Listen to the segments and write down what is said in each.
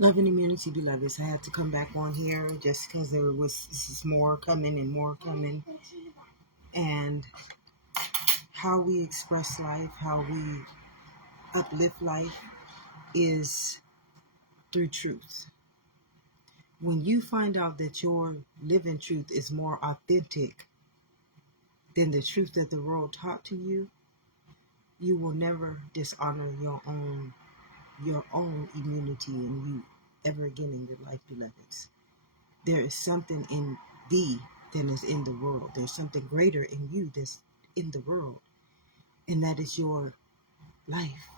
Love and immunity, beloveds. I had to come back on here just because this is more coming and more coming. And how we express life, how we uplift life is through truth. When you find out that your living truth is more authentic than the truth that the world taught to you, you will never dishonor your own immunity in you ever again in your life, beloveds. There is something in thee than is in the world. There's something greater in you that's in the world, and that is your life.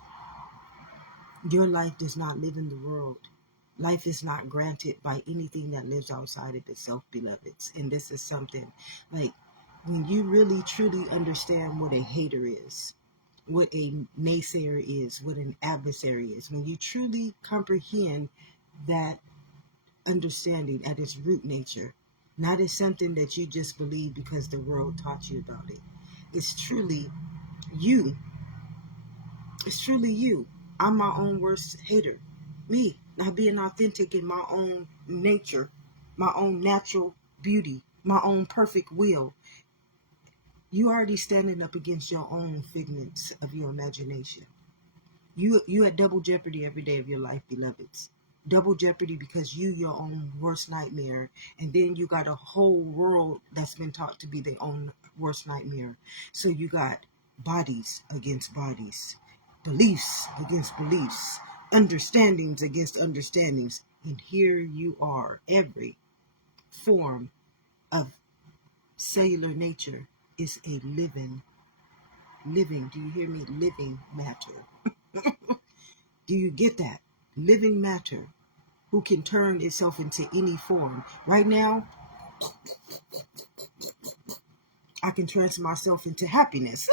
Your life does not live in the world. Life is not granted by anything that lives outside of itself, beloveds. And this is something like when you really truly understand what a hater is, what a naysayer is, what an adversary is, when you truly comprehend that understanding at its root nature, not as something that you just believe because the world taught you about it. It's truly you. It's truly you. I'm my own worst hater. Me, not being authentic in my own nature, my own natural beauty, my own perfect will. You already standing up against your own figments of your imagination. You at double jeopardy every day of your life, beloveds. Double jeopardy because you your own worst nightmare, and then you got a whole world that's been taught to be their own worst nightmare. So you got bodies against bodies, beliefs against beliefs, understandings against understandings, and here you are. Every form of cellular nature is a living, do you hear me? Living matter. Do you get that? Living matter who can turn itself into any form. Right now, I can transfer myself into happiness.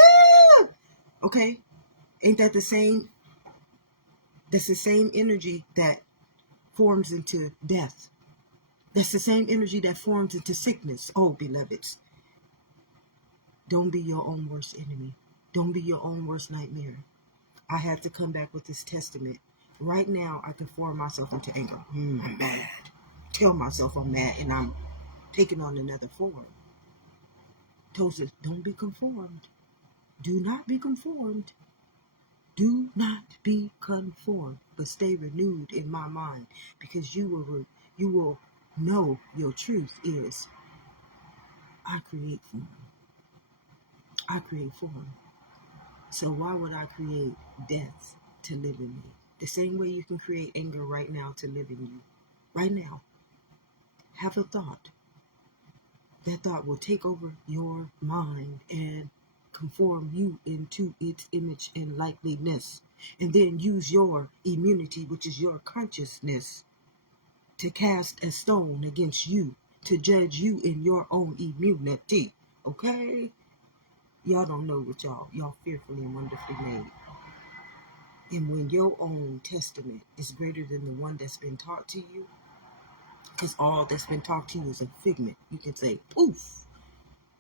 Okay? Ain't that the same? That's the same energy that forms into death. That's the same energy that forms into sickness. Oh, beloveds, don't be your own worst enemy. Don't be your own worst nightmare. I had to come back with this testament. Right now, I can form myself into anger. I'm mad. Tell myself I'm mad, and I'm taking on another form. Tells us, don't be conformed. Do not be conformed. Do not be conformed, but stay renewed in my mind, because you will know your truth is I create form. I create form. So why would I create death to live in me? The same way you can create anger right now to live in you. Right now. Have a thought. That thought will take over your mind and conform you into its image and likeness. And then use your immunity, which is your consciousness, to cast a stone against you, to judge you in your own immunity. Okay? Y'all don't know what y'all fearfully and wonderfully made. And when your own testament is greater than the one that's been taught to you, because all that's been taught to you is a figment, you can say, poof,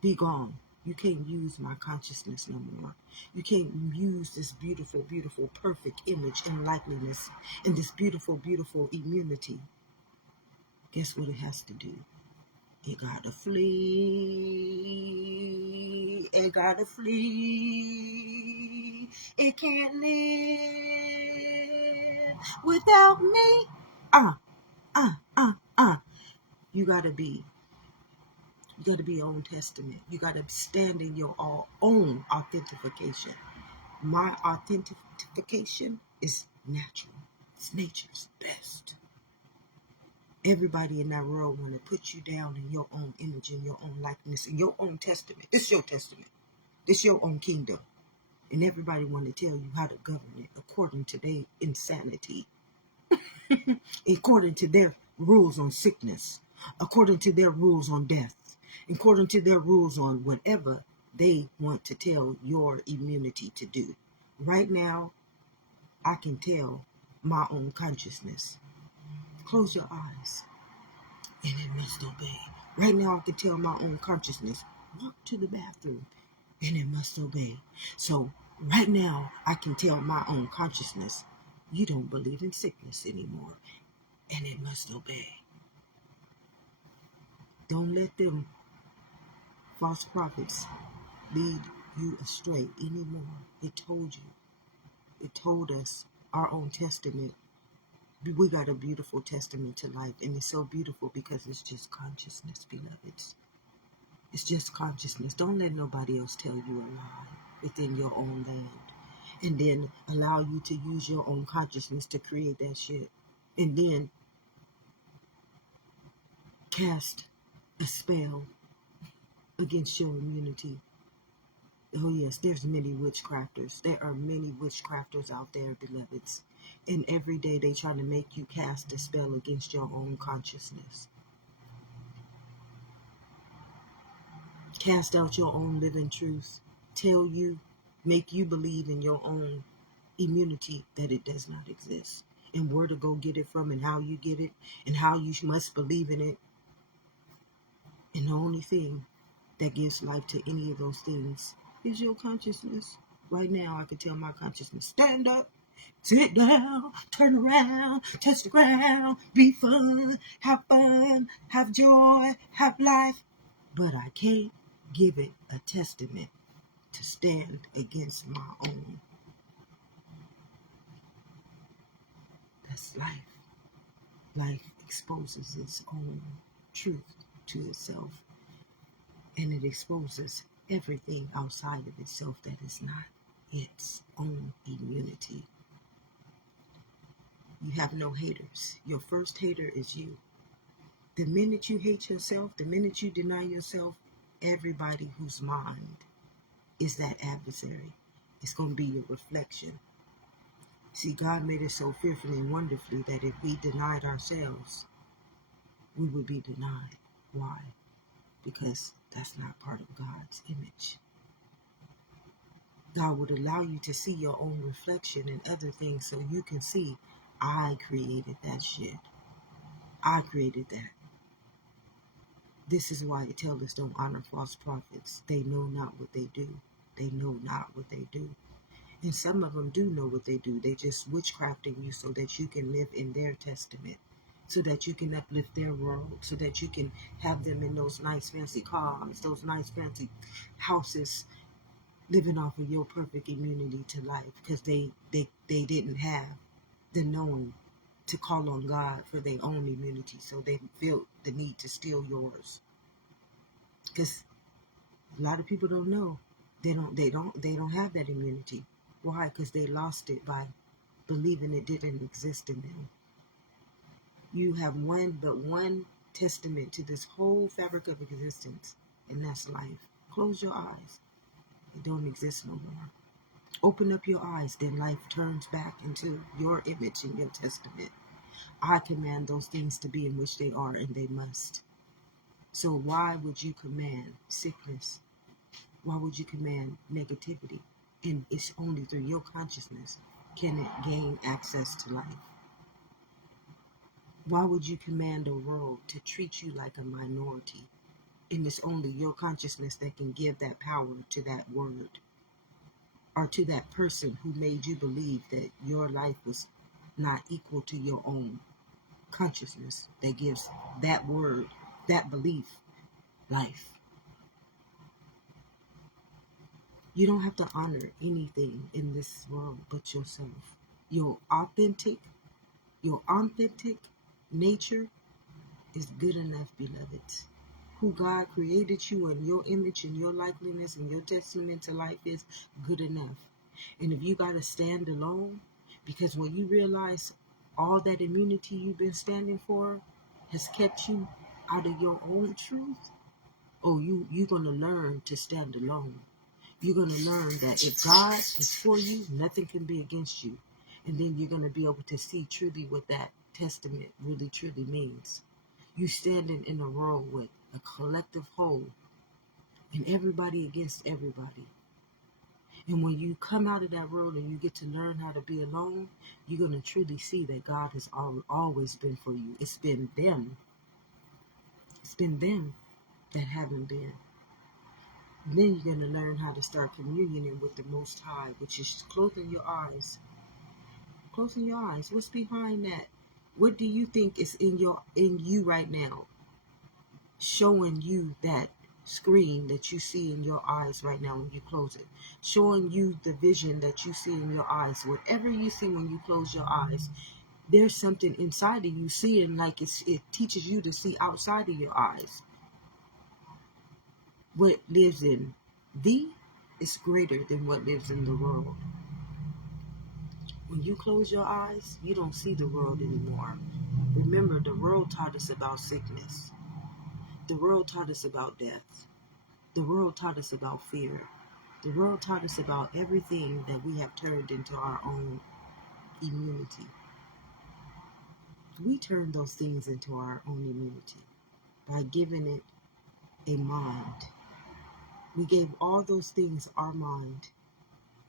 be gone. You can't use my consciousness no more. You can't use this beautiful, beautiful, perfect image and likeness and this beautiful, beautiful immunity. Guess what it has to do? It gotta flee. It gotta flee. It can't live without me. You gotta be your own testament. You gotta stand in your own authentication. My authentication is natural. It's nature's best. Everybody in that world want to put you down in your own image, in your own likeness, in your own testament. This is your testament. This is your own kingdom. And everybody want to tell you how to govern it according to their insanity. According to their rules on sickness. According to their rules on death. According to their rules on whatever they want to tell your immunity to do. Right now, I can tell my own consciousness. Close your eyes, and it must obey. Right now, I can tell my own consciousness, walk to the bathroom, and it must obey. So, right now, I can tell my own consciousness, you don't believe in sickness anymore. and it must obey. Don't let them false prophets lead you astray anymore. It told you. It told us our own testament. We got a beautiful testament to life, and it's so beautiful because it's just consciousness, beloveds. It's just consciousness. Don't let nobody else tell you a lie within your own land, and then allow you to use your own consciousness to create that shit, and then cast a spell against your immunity. Oh yes, there's many witchcrafters. There are many witchcrafters out there, beloveds. And every day they try to make you cast a spell against your own consciousness. Cast out your own living truth. Tell you, make you believe in your own immunity that it does not exist. And where to go get it from, and how you get it, and how you must believe in it. And the only thing that gives life to any of those things is your consciousness. Right now, I could tell my consciousness, stand up, sit down, turn around, touch the ground, be fun, have joy, have life. But I can't give it a testament to stand against my own. That's life. Life exposes its own truth to itself. And it exposes everything outside of itself that is not its own immunity. You have no haters. Your first hater is you. The minute you hate yourself, the minute you deny yourself, everybody whose mind is that adversary. It's going to be your reflection. See, God made us so fearfully and wonderfully that if we denied ourselves, we would be denied. Why? Because that's not part of God's image. God would allow you to see your own reflection and other things so you can see, I created that shit. I created that. This is why it tells us don't honor false prophets. They know not what they do. They know not what they do. And some of them do know what they do. They just witchcrafting you so that you can live in their testament, so that you can uplift their world, so that you can have them in those nice fancy cars, those nice fancy houses, living off of your perfect immunity to life, because they didn't have the knowing to call on God for their own immunity, so they feel the need to steal yours. Because a lot of people don't know. They don't have that immunity. Why? Because they lost it by believing it didn't exist in them. You have one testament to this whole fabric of existence, and that's life. Close your eyes. It don't exist no more. Open up your eyes, then life turns back into your image and your testament. I command those things to be in which they are, and they must. So why would you command sickness? Why would you command negativity? And it's only through your consciousness can it gain access to life. Why would you command a world to treat you like a minority? And it's only your consciousness that can give that power to that word, or to that person who made you believe that your life was not equal to your own consciousness, that gives that word, that belief, life. You don't have to honor anything in this world but yourself. Your authentic nature is good enough, beloveds. Who God created you in your image and your likeness and your testament to life is good enough. And if you got to stand alone, because when you realize all that immunity you've been standing for has kept you out of your own truth, you're going to learn to stand alone. You're going to learn that if God is for you, nothing can be against you. And then you're going to be able to see truly what that testament really truly means. You standing in a world with a collective whole, and everybody against everybody. And when you come out of that world and you get to learn how to be alone, you're going to truly see that God has always been for you. It's been them. It's been them that haven't been. And then you're going to learn how to start communing with the Most High, which is closing your eyes. Closing your eyes. What's behind that? What do you think is in you right now, showing you that screen that you see in your eyes right now when you close it, showing you the vision that you see in your eyes? Whatever you see when you close your eyes, there's something inside of you seeing, like it teaches you to see outside of your eyes. What lives in thee is greater than what lives in the world. When you close your eyes, you don't see the world anymore. Remember, the world taught us about sickness. The world taught us about death. The world taught us about fear. The world taught us about everything that we have turned into our own immunity. We turned those things into our own immunity by giving it a mind. We gave all those things our mind,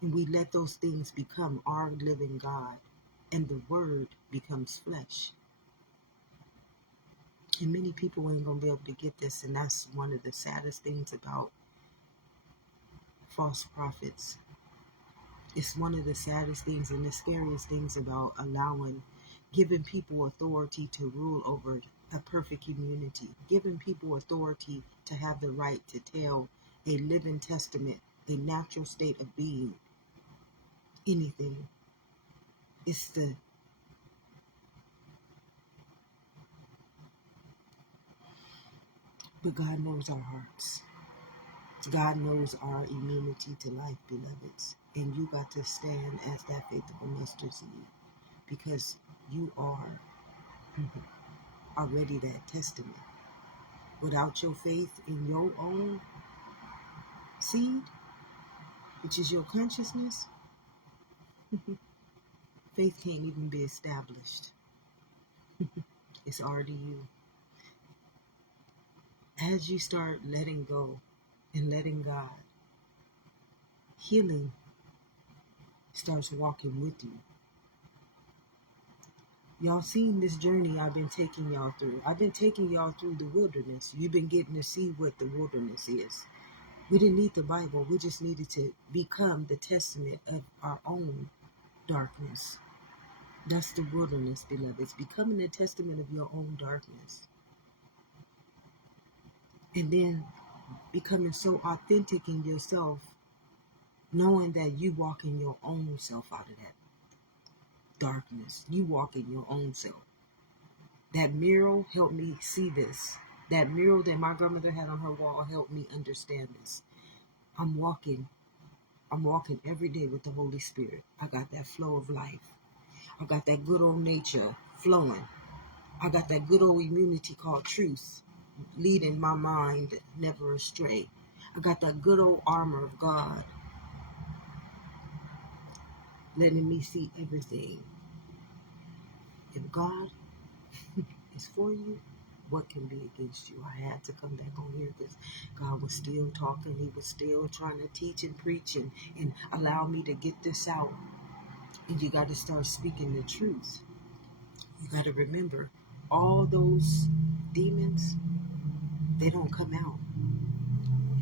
and we let those things become our living God, and the word becomes flesh. And many people ain't going to be able to get this, and that's one of the saddest things about false prophets. It's one of the saddest things and the scariest things about giving people authority to rule over a perfect immunity, giving people authority to have the right to tell a living testament, a natural state of being, anything. But God knows our hearts. God knows our immunity to life, beloveds. And you got to stand as that faith of a mustard seed, because you are already that testament. Without your faith in your own seed, which is your consciousness, faith can't even be established. It's already you. As you start letting go and letting God, healing starts walking with you. Y'all seen this journey I've been taking y'all through. I've been taking y'all through the wilderness. You've been getting to see what the wilderness is. We didn't need the Bible. We just needed to become the testament of our own darkness. That's the wilderness, beloveds. Becoming the testament of your own darkness. And then becoming so authentic in yourself, knowing that you walk in your own self out of that darkness. You walk in your own self. That mural helped me see this. That mural that my grandmother had on her wall helped me understand this. I'm walking every day with the Holy Spirit. I got that flow of life. I got that good old nature flowing. I got that good old immunity called truth, leading my mind never astray. I got that good old armor of God, letting me see everything. If God is for you, what can be against you? I had to come back on here because God was still talking. He was still trying to teach and preach and allow me to get this out. And you got to start speaking the truth. You got to remember, all those demons, they don't come out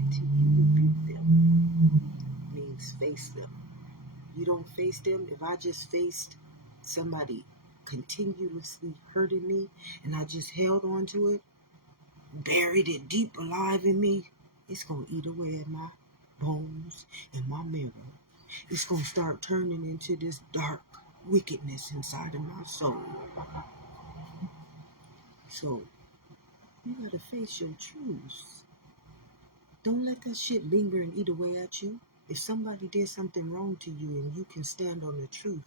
until you rebuke them. Means face them. You don't face them. If I just faced somebody continuously hurting me and I just held on to it, buried it deep alive in me, it's going to eat away at my bones and my marrow. It's going to start turning into this dark wickedness inside of my soul. So, you got to face your truths. Don't let that shit linger and eat away at you. If somebody did something wrong to you and you can stand on the truth,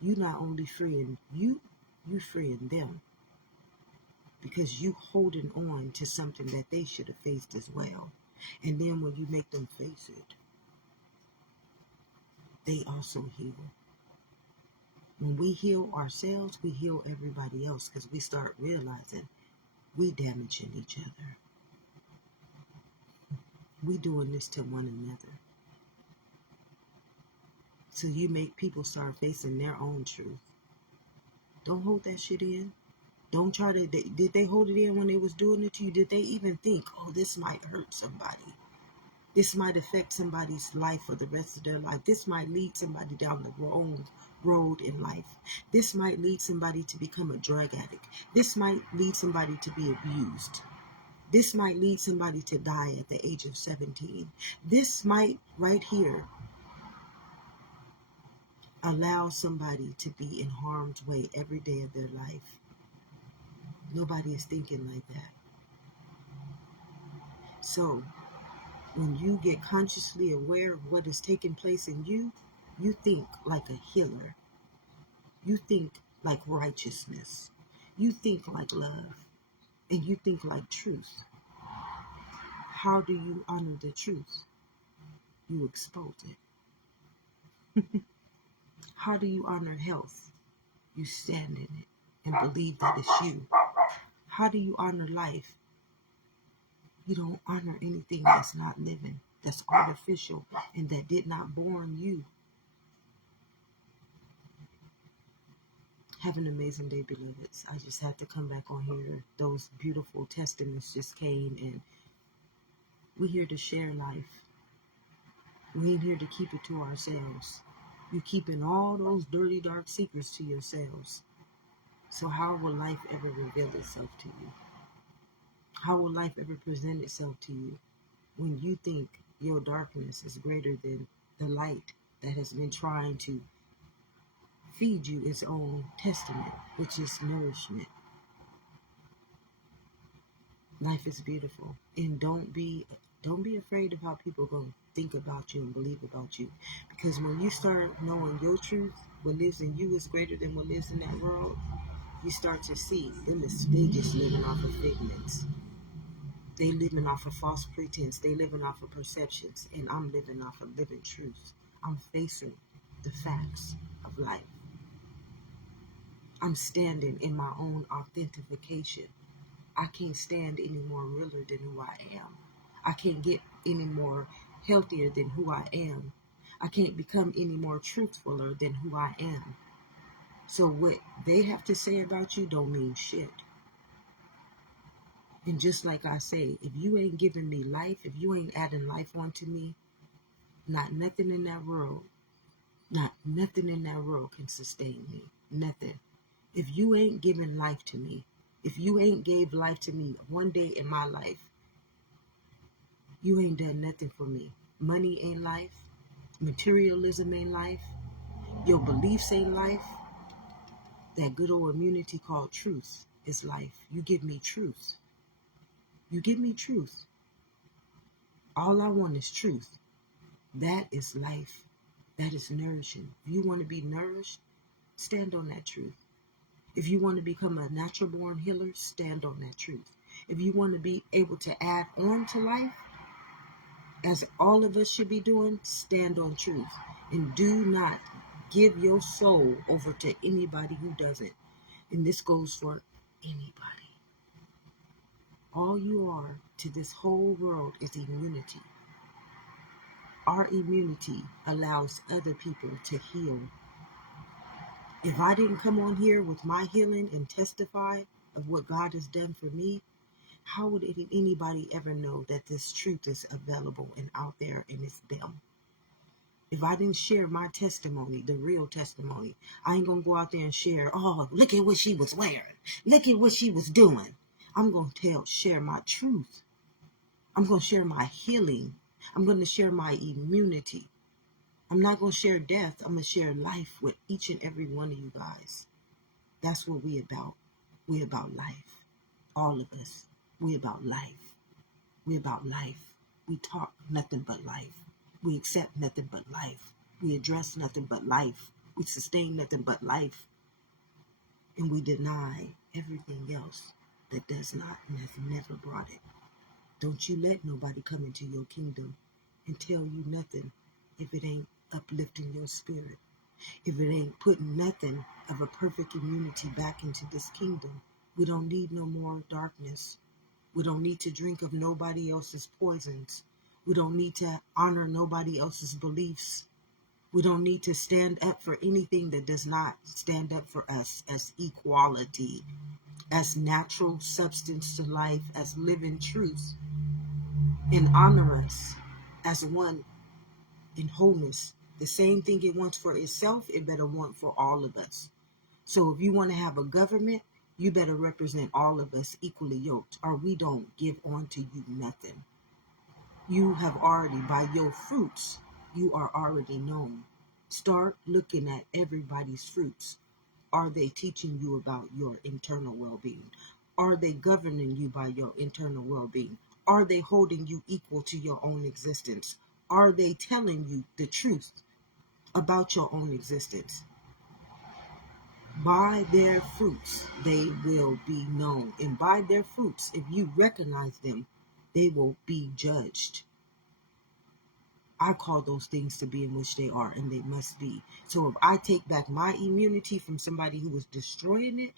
you not only freeing you freeing them. Because you holding on to something that they should have faced as well. And then when you make them face it, they also heal. When we heal ourselves, we heal everybody else, because we start realizing we damaging each other. We doing this to one another. So you make people start facing their own truth. Don't hold that shit in. Don't try to, did they hold it in when they was doing it to you? Did they even think, oh, this might hurt somebody? This might affect somebody's life for the rest of their life. This might lead somebody down the wrong road in life. This might lead somebody to become a drug addict. This might lead somebody to be abused. This might lead somebody to die at the age of 17. This might right here allow somebody to be in harm's way every day of their life. Nobody is thinking like that. So when you get consciously aware of what is taking place in you, you think like a healer. You think like righteousness. You think like love. And you think like truth. How do you honor the truth? You expose it. How do you honor health? You stand in it and believe that it's you. How do you honor life? You don't honor anything that's not living, that's artificial, and that did not born you. Have an amazing day, beloveds. I just had to come back on here. Those beautiful testaments just came, and we're here to share life. We ain't here to keep it to ourselves. You're keeping all those dirty, dark secrets to yourselves. So how will life ever reveal itself to you? How will life ever present itself to you when you think your darkness is greater than the light that has been trying to feed you its own testament, which is nourishment? Life is beautiful, and don't be afraid of how people are going to think about you and believe about you, because when you start knowing your truth, what lives in you is greater than what lives in that world. You start to see them as they just living off of figments. They living off of false pretense. They living off of perceptions, and I'm living off of living truth. I'm facing the facts of life. I'm standing in my own authentication. I can't stand any more realer than who I am. I can't get any more healthier than who I am. I can't become any more truthfuler than who I am. So what they have to say about you don't mean shit. And just like I say, if you ain't giving me life, if you ain't adding life onto me, not nothing in that world can sustain me. Nothing. If you ain't giving life to me, if you ain't gave life to me one day in my life, you ain't done nothing for me. Money ain't life. Materialism ain't life. Your beliefs ain't life. That good old immunity called truth is life. You give me truth. You give me truth. All I want is truth. That is life. That is nourishing. If you want to be nourished, stand on that truth. If you want to become a natural born healer, stand on that truth. If you want to be able to add on to life, as all of us should be doing, stand on truth. And do not give your soul over to anybody who doesn't. And this goes for anybody. All you are to this whole world is immunity. Our immunity allows other people to heal. If I didn't come on here with my healing and testify of what God has done for me, how would anybody ever know that this truth is available and out there and it's them? If I didn't share my testimony, the real testimony, I ain't going to go out there and share, oh, look at what she was wearing. Look at what she was doing. I'm going to share my truth. I'm going to share my healing. I'm going to share my immunity. I'm not going to share death. I'm going to share life with each and every one of you guys. That's what we about. We about life. All of us. We about life. We about life. We talk nothing but life. We accept nothing but life. We address nothing but life. We sustain nothing but life. And we deny everything else that does not and has never brought it. Don't you let nobody come into your kingdom and tell you nothing if it ain't uplifting your spirit. If it ain't putting nothing of a perfect immunity back into this kingdom. We don't need no more darkness. We don't need to drink of nobody else's poisons. We don't need to honor nobody else's beliefs. We don't need to stand up for anything that does not stand up for us as equality, as natural substance to life, as living truth, and honor us. as one in wholeness. The same thing it wants for itself, it better want for all of us. So if you want to have a government, you better represent all of us equally yoked, or we don't give on to you nothing. You have already, by your fruits, you are already known. Start looking at everybody's fruits. Are they teaching you about your internal well-being? Are they governing you by your internal well-being? Are they holding you equal to your own existence? Are they telling you the truth about your own existence? By their fruits, they will be known. And by their fruits, if you recognize them, they will be judged. I call those things to be in which they are, and they must be. So if I take back my immunity from somebody who was destroying it,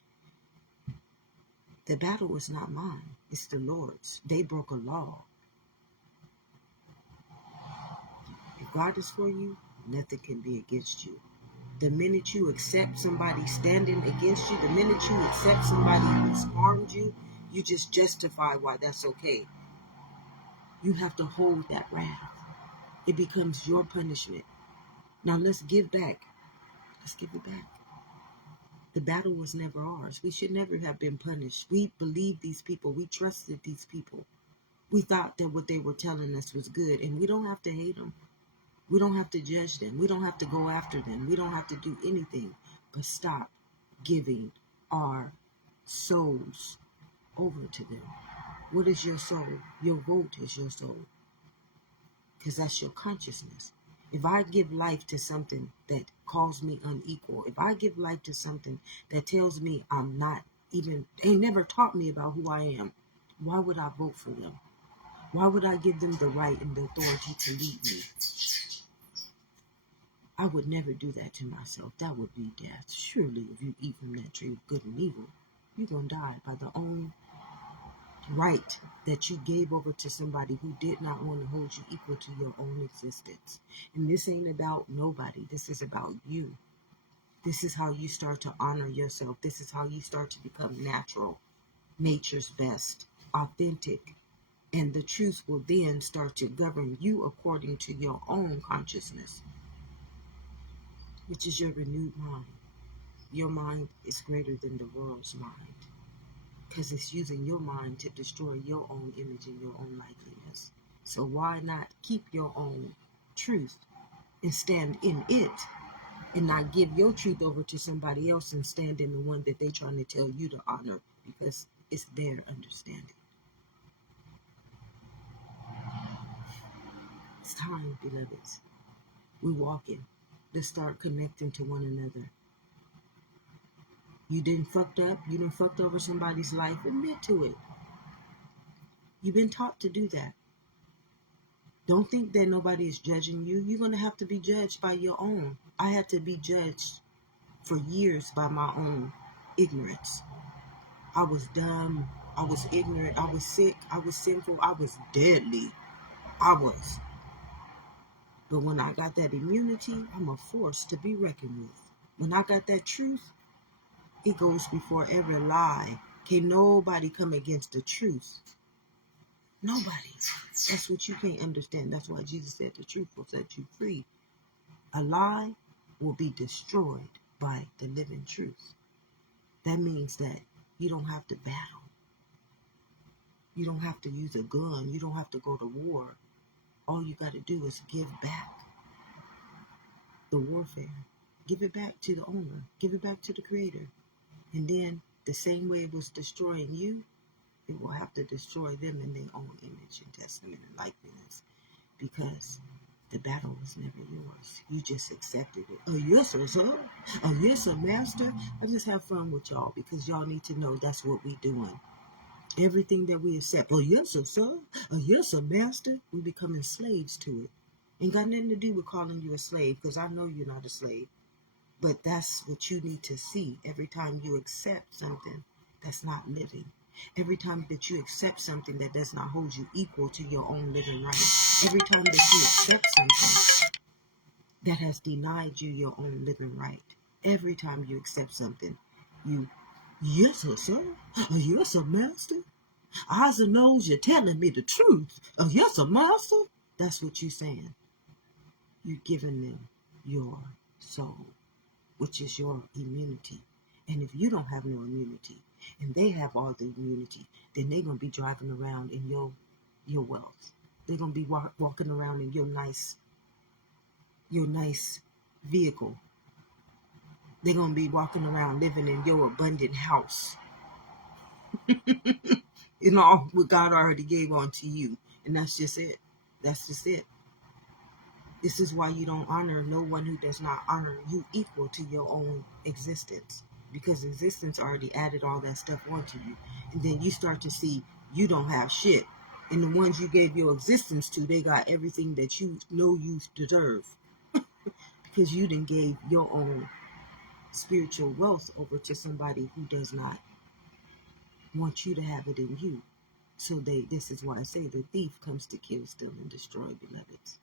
the battle is not mine. It's the Lord's. They broke a law. If God is for you, nothing can be against you. The minute you accept somebody standing against you, the minute you accept somebody who's harmed you, you just justify why that's okay. You have to hold that wrath. It becomes your punishment. Now let's give back. Let's give it back. The battle was never ours. We should never have been punished. We believed these people. We trusted these people. We thought that what they were telling us was good, and we don't have to hate them. We don't have to judge them. We don't have to go after them. We don't have to do anything but stop giving our souls over to them. What is your soul? Your vote is your soul, because that's your consciousness. If I give life to something that calls me unequal, if I give life to something that tells me I'm not even, they never taught me about who I am, why would I vote for them? Why would I give them the right and the authority to lead me? I would never do that to myself. That would be death. Surely if you eat from that tree of good and evil, you're going to die by the own right that you gave over to somebody who did not want to hold you equal to your own existence. And this ain't about nobody. This is about you. This is how you start to honor yourself. This is how you start to become natural, nature's best, authentic. And the truth will then start to govern you according to your own consciousness, which is your renewed mind. Your mind is greater than the world's mind, because it's using your mind to destroy your own image and your own likeness. So why not keep your own truth and stand in it, and not give your truth over to somebody else and stand in the one that they're trying to tell you to honor, because it's their understanding. It's time, beloveds. We're walking. Let's start connecting to one another. You didn't fucked up. You done fucked over somebody's life. Admit to it. You've been taught to do that. Don't think that nobody is judging you. You're going to have to be judged by your own. I had to be judged for years by my own ignorance. I was dumb. I was ignorant. I was sick. I was sinful. I was deadly. I was. But when I got that immunity, I'm a force to be reckoned with. When I got that truth, it goes before every lie. Can nobody come against the truth? Nobody. That's what you can't understand. That's why Jesus said the truth will set you free. A lie will be destroyed by the living truth. That means that you don't have to battle. You don't have to use a gun. You don't have to go to war. All you got to do is give back the warfare. Give it back to the owner. Give it back to the creator. And then the same way it was destroying you, it will have to destroy them in their own image and testament and likeness, because the battle was never yours. You just accepted it. Oh, yes, sir, sir. Oh, yes, sir, master. I just have fun with y'all, because y'all need to know that's what we doing. Everything that we accept. Oh, yes, sir, sir. Oh, yes, sir, master. We're becoming slaves to it. Ain't got nothing to do with calling you a slave, because I know you're not a slave. But that's what you need to see every time you accept something that's not living. Every time that you accept something that does not hold you equal to your own living right. Every time that you accept something that has denied you your own living right. Every time you accept something, you, yes, sir. Yes, sir, master. Eyes and nose, you're telling me the truth. Oh, yes, sir, master. That's what you're saying. You're giving them your soul, which is your immunity. And if you don't have no immunity, and they have all the immunity, then they're going to be driving around in your wealth. They're going to be walking around in your nice vehicle. They're going to be walking around living in your abundant house. In all what God already gave onto you. And that's just it. That's just it. This is why you don't honor no one who does not honor you equal to your own existence. Because existence already added all that stuff onto you. And then you start to see you don't have shit. And the ones you gave your existence to, they got everything that you know you deserve. Because you done gave your own spiritual wealth over to somebody who does not want you to have it in you. So this is why I say the thief comes to kill, steal, and destroy, beloveds.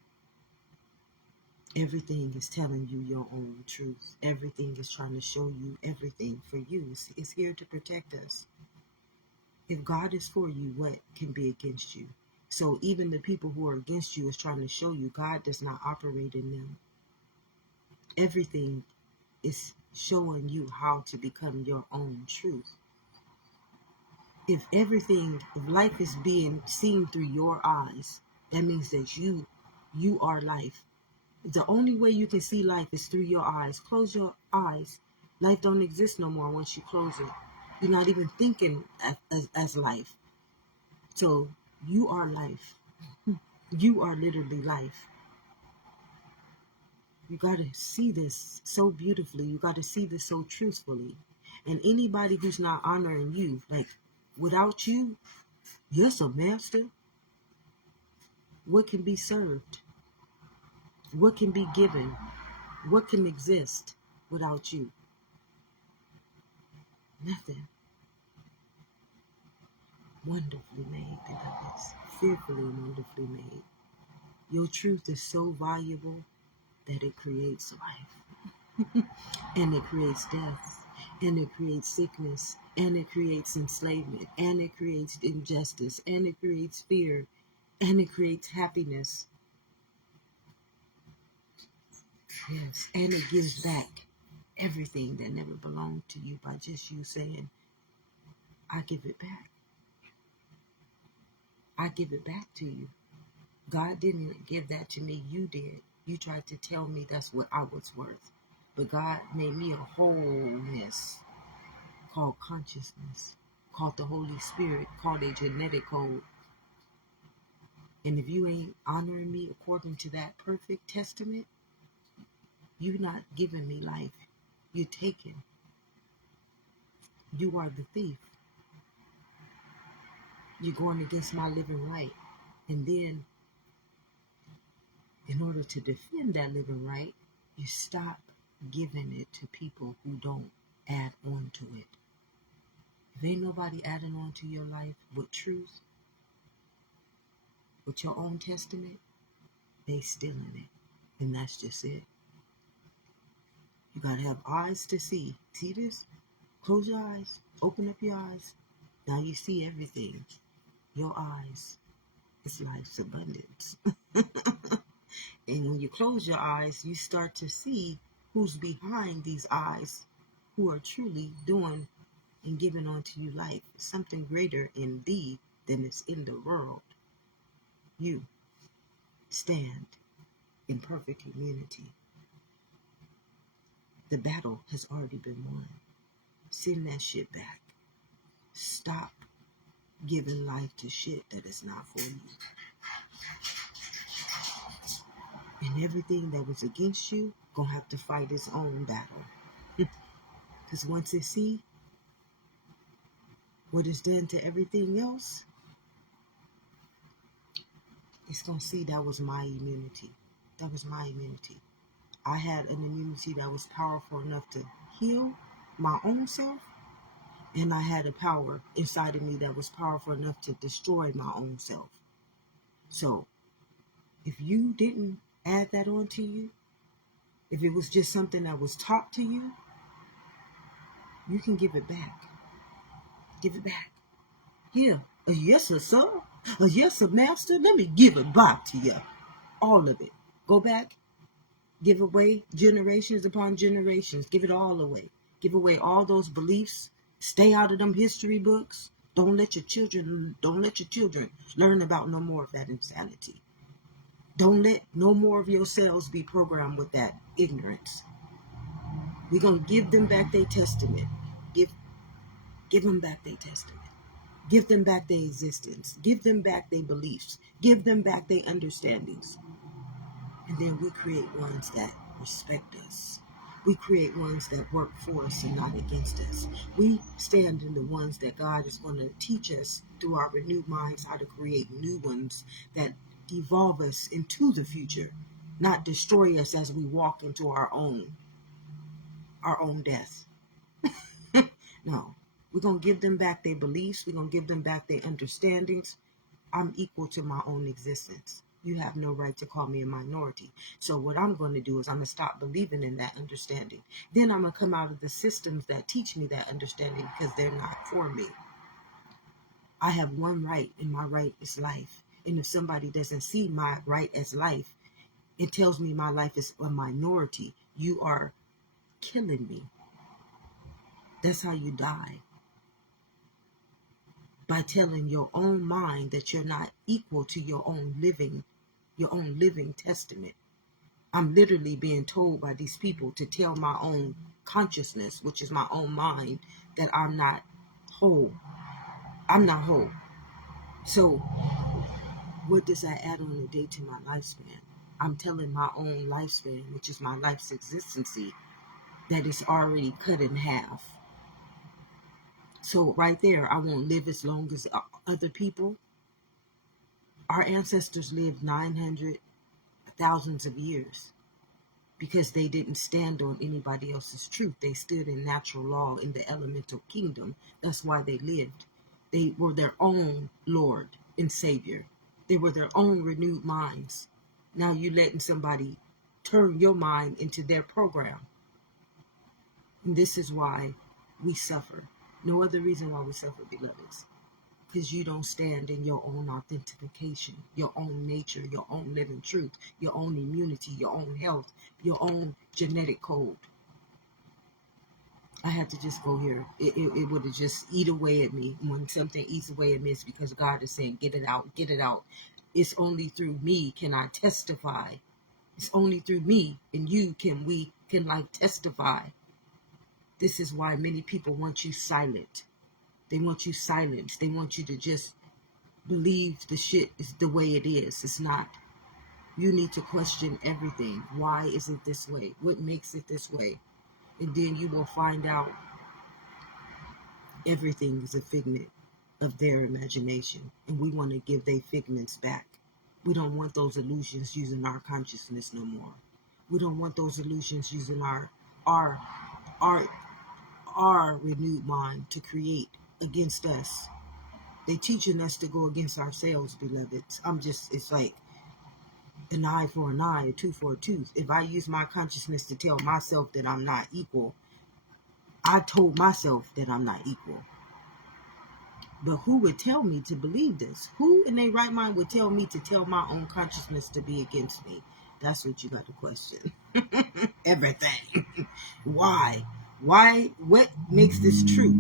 Everything is telling you your own truth. Everything is trying to show you everything for you. It's here to protect us. If God is for you, what can be against you? So even the people who are against you is trying to show you God does not operate in them. Everything is showing you how to become your own truth. If life is being seen through your eyes, that means that you are life. The only way you can see life is through your eyes. Close your eyes. Life don't exist no more once you close it. You're not even thinking as life. So you are life. You are literally life. You got to see this so beautifully. You got to see this so truthfully. And anybody who's not honoring you, like without you, yes, a master. What can be served? What can be given? What can exist without you? Nothing. Wonderfully made, beloveds. Fearfully and wonderfully made. Your truth is so valuable that it creates life. And it creates death. And it creates sickness. And it creates enslavement. And it creates injustice. And it creates fear. And it creates happiness. Yes. And it gives back everything that never belonged to you by just you saying, I give it back. I give it back to you. God didn't give that to me. You did. You tried to tell me that's what I was worth. But God made me a wholeness called consciousness, called the Holy Spirit, called a genetic code. And if you ain't honoring me according to that perfect testament, you're not giving me life. You're taking. You are the thief. You're going against my living right. And then, in order to defend that living right, you stop giving it to people who don't add on to it. If ain't nobody adding on to your life with truth, with your own testament, they stealing it. And that's just it. You gotta have eyes to see. See this? Close your eyes. Open up your eyes. Now you see everything. Your eyes. It's life's abundance. And when you close your eyes, you start to see who's behind these eyes, who are truly doing and giving unto you life. Something greater in thee than is in the world. You stand in perfect immunity. The battle has already been won. Send that shit back. Stop giving life to shit that is not for you. And everything that was against you gonna have to fight its own battle. Because once it see what is done to everything else, it's gonna see that was my immunity. That was my immunity. I had an immunity that was powerful enough to heal my own self, and I had a power inside of me that was powerful enough to destroy my own self. So, if you didn't add that on to you, if it was just something that was taught to you, you can give it back. Give it back. Here, yes, sir. Yes, sir, master. Let me give it back to you. All of it. Go back, give away generations upon generations. Give it all away. Give away all those beliefs. Stay out of them history books. Don't let your children learn about no more of that insanity. Don't let no more of yourselves be programmed with that ignorance. We're going to give them back their testament. Give them back their testament. Give them back their existence. Give them back their beliefs. Give them back their understandings. And then we create ones that respect us. We create ones that work for us and not against us. We stand in the ones that God is going to teach us through our renewed minds how to create new ones that evolve us into the future, not destroy us as we walk into our own death. No, we're going to give them back their beliefs. We're going to give them back their understandings. I'm equal to my own existence. You have no right to call me a minority. So what I'm going to do is I'm going to stop believing in that understanding. Then I'm going to come out of the systems that teach me that understanding because they're not for me. I have one right, and my right is life. And if somebody doesn't see my right as life, it tells me my life is a minority. You are killing me. That's how you die. By telling your own mind that you're not equal to your own living testament. I'm literally being told by these people to tell my own consciousness, which is my own mind, that I'm not whole. I'm not whole. So what does that add on a day to my lifespan? I'm telling my own lifespan, which is my life's existency, that it's already cut in half. So right there, I won't live as long as other people. Our ancestors lived 900 thousands of years because they didn't stand on anybody else's truth. They stood in natural law in the elemental kingdom. That's why they lived. They were their own Lord and Savior. They were their own renewed minds. Now you're letting somebody turn your mind into their program. And this is why we suffer. No other reason why we suffer, beloveds. Because you don't stand in your own authentication, your own nature, your own living truth, your own immunity, your own health, your own genetic code. I had to just go here. It would have just eat away at me. When something eats away at me, it's because God is saying, get it out, get it out. It's only through me can I testify. It's only through me and you we can testify. This is why many people want you silent. They want you silenced. They want you to just believe the shit is the way it is. It's not. You need to question everything. Why is it this way? What makes it this way? And then you will find out everything is a figment of their imagination. And we want to give their figments back. We don't want those illusions using our consciousness no more. We don't want those illusions using our renewed mind to create against us. They teaching us to go against ourselves, beloveds. It's like an eye for an eye, a tooth for a tooth. If I use my consciousness to tell myself that I'm not equal, I told myself that I'm not equal. But who would tell me to believe this? Who in their right mind would tell me to tell my own consciousness to be against me? That's what you got to question. Everything. Why? Why? What makes this true?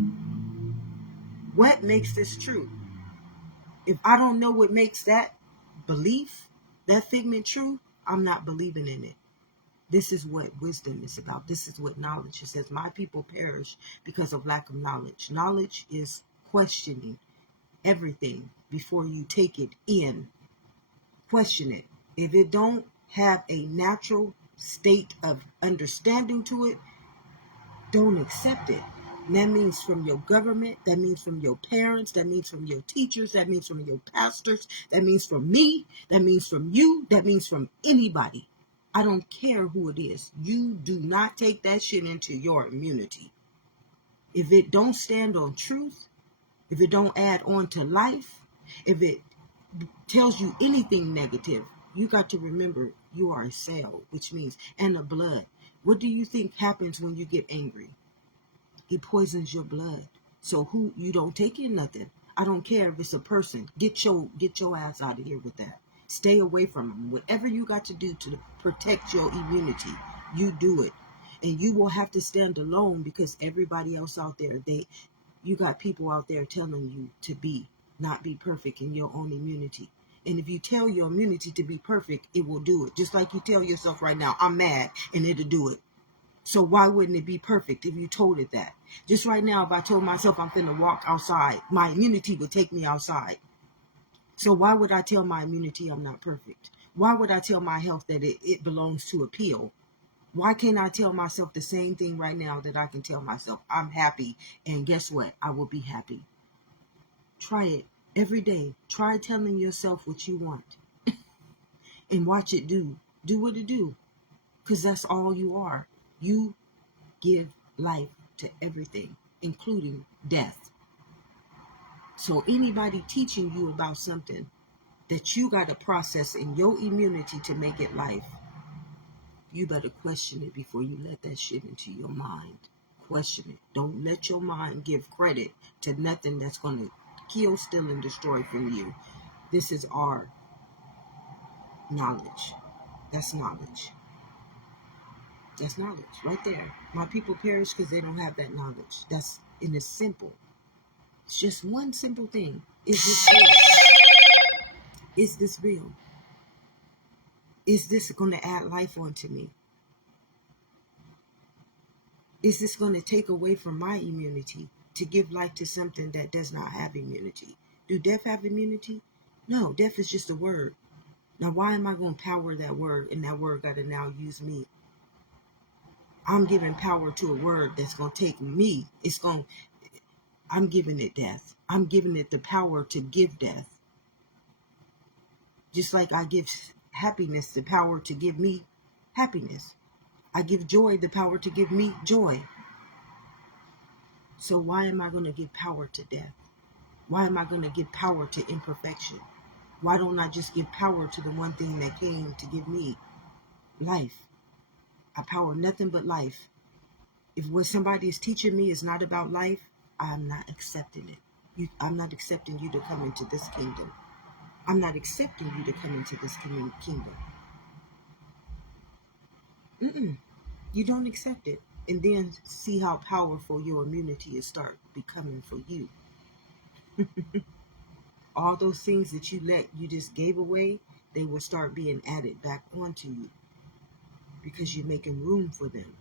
What makes this true? If I don't know what makes that belief, that figment true, I'm not believing in it. This is what wisdom is about. This is what knowledge is. It says, my people perish because of lack of knowledge. Knowledge is questioning everything before you take it in. Question it. If it don't have a natural state of understanding to it, don't accept it. And that means from your government, that means from your parents, that means from your teachers, that means from your pastors, that means from me, that means from you, that means from anybody. I don't care who it is. You do not take that shit into your immunity. If it don't stand on truth, if it don't add on to life, if it tells you anything negative, you got to remember you are a cell, which means, and the blood. What do you think happens when you get angry? It poisons your blood. So you don't take in nothing. I don't care if it's a person. Get your ass out of here with that. Stay away from them. Whatever you got to do to protect your immunity, you do it. And you will have to stand alone, because everybody else out there, you got people out there telling you to not be perfect in your own immunity. And if you tell your immunity to be perfect, it will do it. Just like you tell yourself right now, I'm mad, and it'll do it. So why wouldn't it be perfect if you told it that? Just right now, if I told myself I'm finna walk outside, my immunity would take me outside. So why would I tell my immunity I'm not perfect? Why would I tell my health that it belongs to a pill? Why can't I tell myself the same thing right now that I can tell myself? I'm happy, and guess what? I will be happy. Try it every day. Try telling yourself what you want and watch it do. Do what it do, because that's all you are. You give life to everything, including death. So anybody teaching you about something that you got to process in your immunity to make it life, you better question it before you let that shit into your mind. Question it. Don't let your mind give credit to nothing that's going to kill, steal, and destroy from you. This is our knowledge. That's knowledge. That's knowledge right there. My people perish because they don't have that knowledge. And it's simple. It's just one simple thing. Is this real? Is this real? Is this going to add life onto me? Is this going to take away from my immunity to give life to something that does not have immunity? Do death have immunity? No, death is just a word. Now, why am I going to power that word, and that word got to now use me? I'm giving power to a word that's going to take me. I'm giving it death. I'm giving it the power to give death. Just like I give happiness the power to give me happiness. I give joy the power to give me joy. So why am I going to give power to death? Why am I going to give power to imperfection? Why don't I just give power to the one thing that came to give me life? I power nothing but life. If what somebody is teaching me is not about life, I'm not accepting it. I'm not accepting you to come into this kingdom. I'm not accepting you to come into this kingdom. You don't accept it. And then see how powerful your immunity is start becoming for you. All those things that you just gave away, they will start being added back onto you because you're making room for them.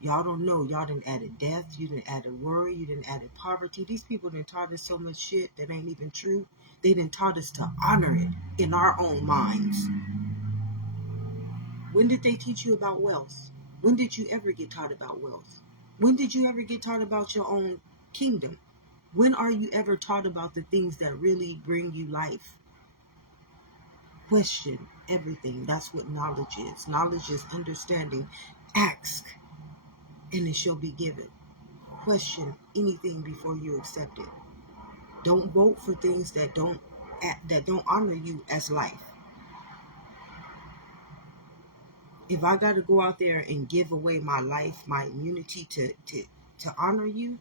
Y'all don't know. Y'all done added death. You done added worry. You done added poverty. These people done taught us so much shit that ain't even true. They done taught us to honor it in our own minds. When did they teach you about wealth? When did you ever get taught about wealth? When did you ever get taught about your own kingdom? When are you ever taught about the things that really bring you life? Question everything. That's what knowledge is. Knowledge is understanding. Ask, and it shall be given. Question anything before you accept it. Don't vote for things that don't honor you as life. If I got to go out there and give away my life, my immunity to honor you,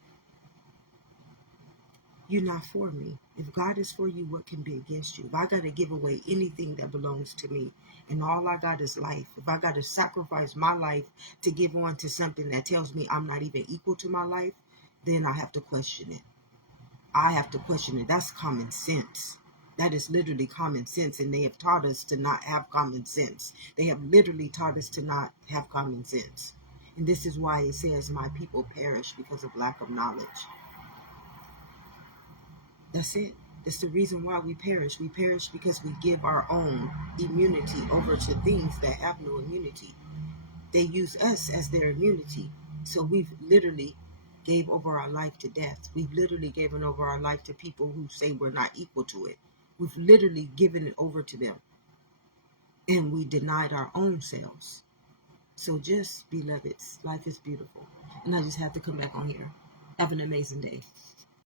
you're not for me. If God is for you, what can be against you? If I got to give away anything that belongs to me and all I got is life, if I got to sacrifice my life to give on to something that tells me I'm not even equal to my life, then I have to question it. I have to question it. That's common sense. That is literally common sense. And they have taught us to not have common sense. They have literally taught us to not have common sense. And this is why it says, my people perish because of lack of knowledge. That's it. That's the reason why we perish. We perish because we give our own immunity over to things that have no immunity. They use us as their immunity. So we've literally gave over our life to death. We've literally given over our life to people who say we're not equal to it. We've literally given it over to them. And we denied our own selves. So just, beloveds, life is beautiful. And I just have to come back on here. Have an amazing day.